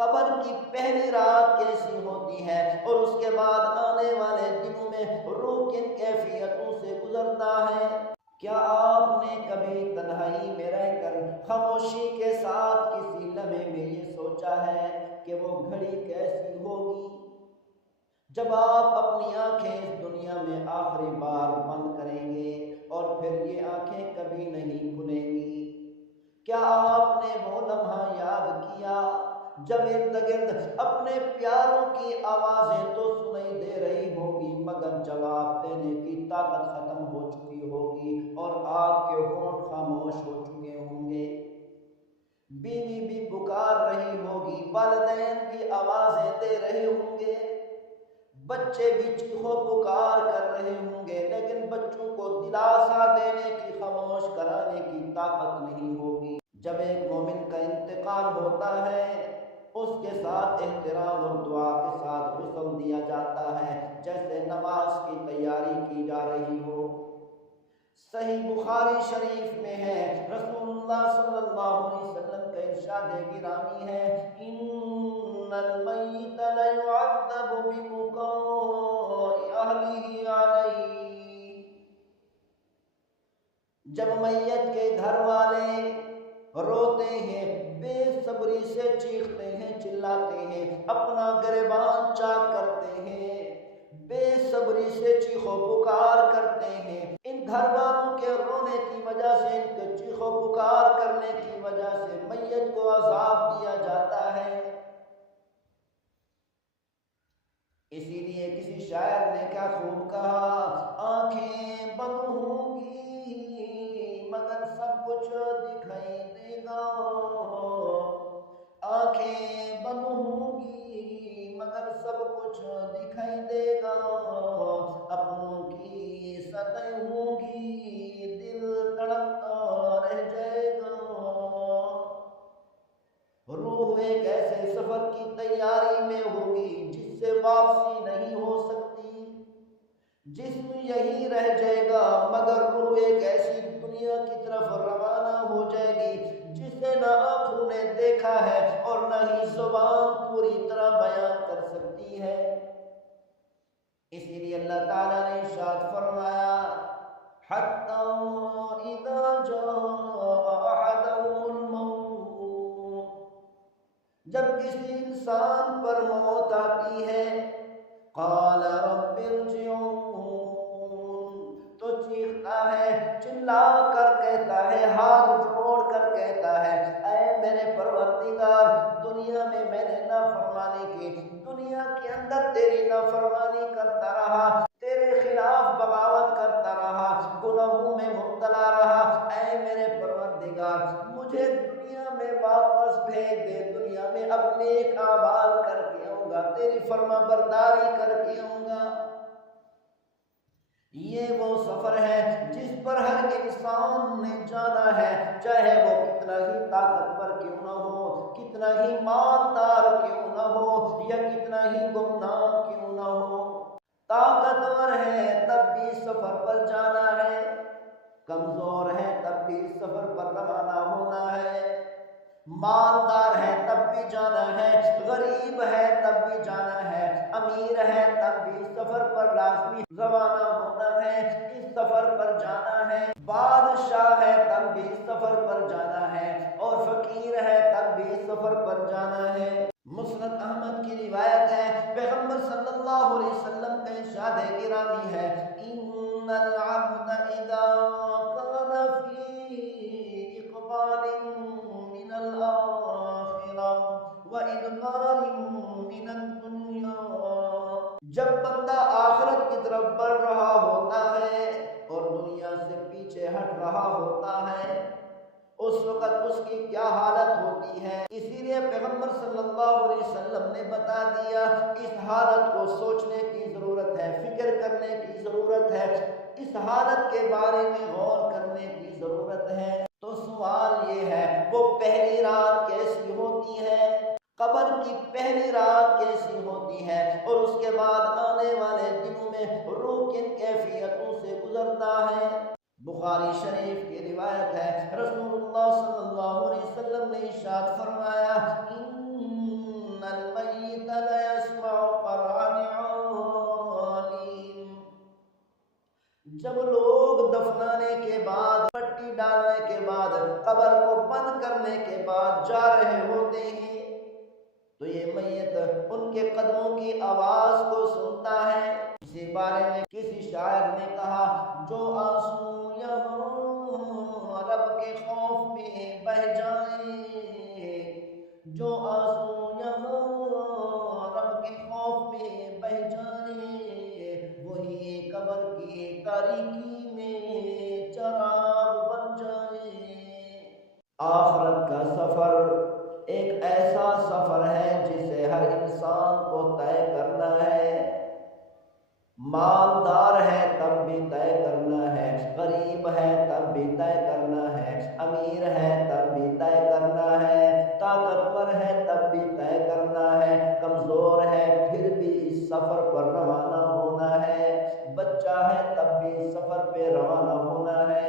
قبر کی پہلی رات کیسی ہوتی ہے اور اس کے بعد آنے والے دنوں میں روح کن کیفیتوں سے گزرتا ہے۔ کیا آپ نے کبھی تنہائی میں رہ کر خاموشی کے ساتھ کسی لمحے میں یہ سوچا ہے کہ وہ گھڑی کیسی ہوگی جب آپ اپنی آنکھیں اس دنیا میں آخری بار بند کریں گے اور پھر یہ آنکھیں کبھی نہیں کھلیں گی؟ کیا آپ نے وہ لمحہ یاد کیا جب ارد گرد اپنے پیاروں کی آوازیں تو سنائی دے رہی ہوں گی مگر جواب دینے کی طاقت ختم ہو چکی ہوگی اور آپ کے ہونٹ خاموش ہو چکے ہوں گے؟ بیوی بھی پکار رہی ہوگی، والدین بھی آوازیں دے رہے ہوں گے، بچے بھی چیخو پکار کر رہے ہوں گے، لیکن بچوں کو دلاسا دینے کی، خاموش کرانے کی طاقت نہیں ہوگی۔ جب ایک مومن کا انتقال ہوتا ہے اس کے ساتھ احترام اور دعا کے ساتھ غسل دیا جاتا ہے جیسے نماز کی تیاری کی جا رہی ہو۔ صحیح بخاری شریف میں ہے، رسول اللہ صلی اللہ علیہ وسلم کا ارشاد گرامی ہے، ان المیت لیعذب ببکاء اہلہ علیہ۔ جب میت کے گھر والے روتے ہیں، بے صبری سے چیختے ہیں، چلاتے ہیں، اپنا گریبان چاک کرتے ہیں، بے صبری سے چیخو پکار کرتے ہیں، ان گھر والوں کے رونے کی وجہ سے، ان کے چیخو پکار کرنے کی وجہ سے میت کو عذاب دیا جاتا ہے۔ اسی لیے کسی شاعر نے کیا خوب کہا، آنکھیں بند ہوں گی مگر سب کچھ دکھائی دے گا، آنکھیں بند ہوں گی مگر سب کچھ دکھائی دے گا، اپنوں کی سطح ہوں گی دل تڑپتا رہ جائے گا۔ روح ایک ایسے سفر کی تیاری میں ہوگی جس سے واپسی نہیں ہو سکتی، جسم یہی رہ جائے گا مگر روح ایک ایسی دنیا کی طرف روانہ ہو جائے گی جسے نہ آنکھوں نے دیکھا ہے اور نہ ہی زبان پوری طرح بیان کر سکتی ہے۔ اسی لیے اللہ تعالیٰ نے ارشاد فرمایا، حَتَّى إِذَا جَاءَ أَحَدَهُمُ الْمَوْتُ، جب کسی انسان پر موت آتی ہے، قَالَ رَبِّ ارْجِعُونِ، تو چیختا ہے، چلا کر کہتا ہے، ہاتھ جوڑ کر کہتا ہے، اے میرے پروردگار، دنیا میں نے نافرمانی کی، دنیا کے اندر تیری نافرمانی کرتا رہا، تیرے خلاف بغاوت کرتا رہا، گناہوں میں مبتلا رہا، اے میرے پروردگار مجھے دنیا میں واپس بھیج دے، دنیا میں اب نیک اعمال کر کے آؤں گا، تیری فرما برداری کر کے آؤں گا۔ یہ وہ سفر ہے جس پر ہر انسان نے جانا ہے، چاہے وہ کتنا ہی طاقتور کیوں نہ ہو، کتنا ہی مالدار کیوں نہ ہو یا کتنا ہی گمنام کیوں نہ ہو۔ طاقتور ہے تب بھی سفر پر جانا ہے، کمزور ہے تب بھی سفر پر روانہ ہونا ہے، مالدار ہے تب بھی جانا ہے، غریب ہے تب بھی جانا ہے، امیر ہے تب بھی سفر پر لازمی روانہ ہونا ہے، اس سفر پر جانا ہے، بادشاہ ہے تب بھی سفر پر جانا ہے اور فقیر ہے تب بھی سفر پر جانا ہے۔ مسند احمد کی روایت ہے، پیغمبر صلی اللہ علیہ وسلم کا ارشاد گرامی ہے، ان العبد اذا كان في اقبال من الآخرة وإدبار من الدنيا، جب بندہ آخرت کی طرف بڑھ رہا ہوتا ہے اور دنیا سے پیچھے ہٹ رہا ہوتا ہے، اس وقت اس کی کیا حالت ہوتی ہے۔ اسی لیے پیغمبر صلی اللہ علیہ وسلم نے بتا دیا، اس حالت کو سوچنے کی ضرورت ہے، فکر کرنے کی ضرورت ہے، اس حالت کے بارے میں غور کرنے کی ضرورت ہے۔ تو سوال یہ ہے، وہ پہلی رات کیسی ہوتی ہے، قبر کی پہلی رات کیسی ہوتی ہے اور اس کے بعد آنے والے دنوں میں روح کن کیفیتوں سے گزرتا ہے؟ بخاری شریف کی روایت ہے، رسول اللہ صلی اللہ علیہ وسلم نے ارشاد فرمایا، ان کے بعد، مٹی ڈالنے کے بعد، قبر کو بند کرنے کے بعد جا رہے ہوتے ہیں تو یہ میت ان کے قدموں کی آواز کو سنتا ہے۔ اسی بارے میں کسی شاعر نے کہا، جو آنسو یہاں رب کے خوف میں بہ جائیں، جو آنسو یہاں رب کے خوف میں بہ جائیں، وہی قبر کی تاریکی میں چراغ بن جائیں۔ آخرت کا سفر ایک ایسا سفر ہے جسے ہر انسان کو طے کرنا ہے۔ مالدار ہے تب بھی طے کرنا ہے، غریب ہے تب بھی طے کرنا ہے، امیر ہے تب بھی طے کرنا ہے، طاقتور ہے تب بھی طے کرنا ہے، کمزور ہے پھر بھی اس سفر پر روانہ ہونا ہے، بچہ ہے تب بھی اس سفر پہ روانہ ہونا ہے۔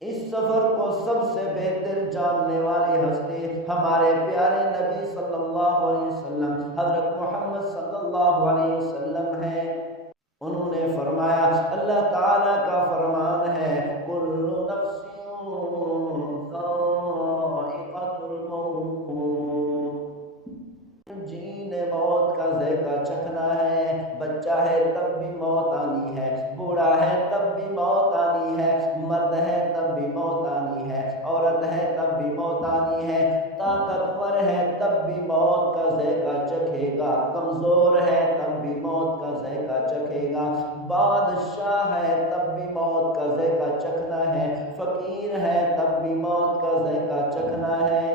اس سفر کو سب سے بہتر جاننے والی ہستی ہمارے پیارے نبی صلی اللہ علیہ وسلم، حضرت محمد صلی اللہ علیہ وسلم ہے۔ انہوں نے فرمایا، اللہ تعالیٰ کا فرمان ہے، کل نفس ذائقۃ الموت، جی نے موت کا ذائقہ چکھنا ہے۔ بچہ ہے تب بھی موت آنی ہے، بوڑھا ہے تب بھی موت آنی ہے، مرد ہے تب بھی موت آنی ہے، عورت ہے تب بھی موت آنی ہے، طاقتور ہے تب بھی موت کا ذائقہ چکھے گا، کمزور ہے تب بھی موت کا ذائقہ چکھے گا، بادشاہ ہے تب بھی موت کا ذائقہ چکھنا ہے، فقیر ہے تب بھی موت کا ذائقہ چکھنا ہے۔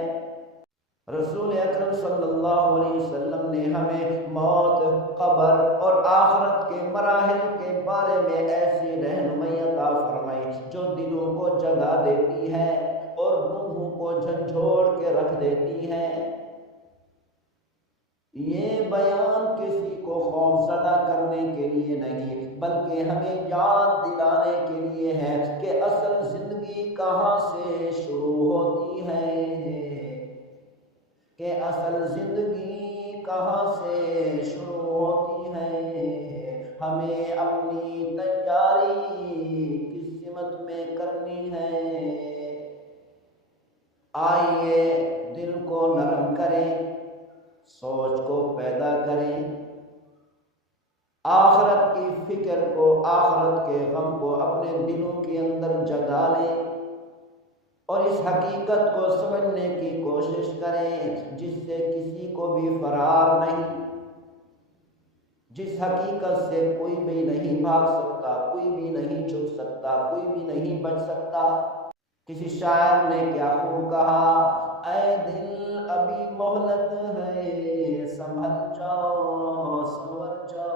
رسول اکرم صلی اللہ علیہ وسلم نے ہمیں موت، قبر اور آخرت کے مراحل کے بارے میں ایسی رہنمائی عطا فرمائی جو دلوں کو جگا دیتی ہے اور روحوں کو جھنجھوڑ کے رکھ دیتی ہے۔ یہ بیان کسی کو خوفزدہ کرنے کے لیے نہیں، بلکہ ہمیں یاد دلانے کے لیے ہے کہ اصل زندگی کہاں سے شروع ہوتی ہے، کہ اصل زندگی کہاں سے شروع ہوتی ہے۔ ہمیں اپنی تیاری کس سمت میں کرنی ہے۔ آئیے دل کو نرم کریں، سوچ کو پیدا کریں، آخرت کی فکر کو، آخرت کے غم کو اپنے دلوں کے اندر جگا لیں اور اس حقیقت کو سمجھنے کی کوشش کریں جس سے کسی کو بھی فرار نہیں، جس حقیقت سے کوئی بھی نہیں بھاگ سکتا، کوئی بھی نہیں چھپ سکتا، کوئی بھی نہیں بچ سکتا۔ کسی شاعر نے کیا خوب کہا، اے دل ابھی مہلت ہے، سنبھل جاؤ سنور جاؤ۔